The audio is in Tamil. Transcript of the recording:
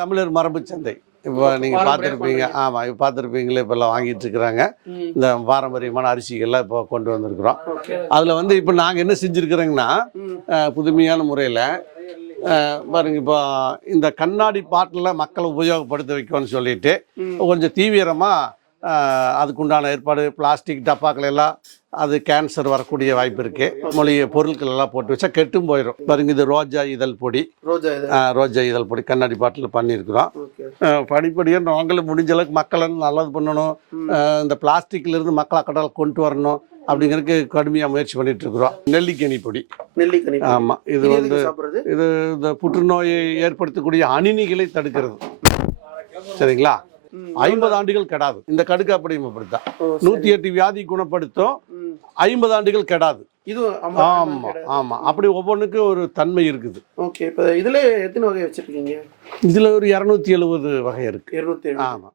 தமிழர் மரபு சந்தை இப்போ நீங்கள் பார்த்துருப்பீங்க. ஆமாம், இப்போ பார்த்துருப்பீங்களே, இப்போல்லாம் வாங்கிட்டு இருக்கிறாங்க. இந்த பாரம்பரியமான அரிசிகள்லாம் இப்போ கொண்டு வந்திருக்கிறோம். அதில் வந்து இப்போ நாங்கள் என்ன செஞ்சுருக்கிறோங்கன்னா, புதுமையான முறையில் பாருங்க, இப்போ இந்த கண்ணாடி பாட்டில் மக்களை உபயோகப்படுத்த வைக்கணும்னு சொல்லிட்டு கொஞ்சம் தீவிரமாக அதுக்குண்டான ஏற்பாடு, பிளாஸ்டிக் டப்பாக்கள் எல்லாம் அது கேன்சர் வரக்கூடிய வாய்ப்பு இருக்குது. மொழிய பொருட்கள் எல்லாம் போட்டு வச்சா கெட்டும் போயிடும். பாருங்க, இது ரோஜா இதழ் பொடி, ரோஜா இதழ் பொடி கண்ணாடி பாட்டில் பண்ணியிருக்கிறோம். படிப்படியாக நாங்களும் முடிஞ்ச அளவுக்கு மக்களை நல்லது பண்ணணும், இந்த பிளாஸ்டிக்ல இருந்து மக்களை கடல் கொண்டு வரணும் அப்படிங்கிறதுக்கு கடுமையாக முயற்சி பண்ணிட்டு இருக்கிறோம். நெல்லிக்கனி பொடி. ஆமாம், இது வந்து இது இந்த புற்றுநோயை ஏற்படுத்தக்கூடிய அணினிகளை தடுக்கிறது. சரிங்களா? 50 ஆண்டுகள் கெடாது. இந்த கடுக்கா பொடி அப்படித்தான் 108 வியாதி குணப்படுத்தும், 50 ஆண்டுகள் கெடாது. இது ஆமா ஆமா, அப்படி ஒவ்வொன்றுக்கு ஒரு தன்மை இருக்குது. ஓகே, இப்போ இதுல எத்தனை வகை வச்சிருக்கீங்க? இதுல ஒரு 270 வகை இருக்கு. 270. ஆமா.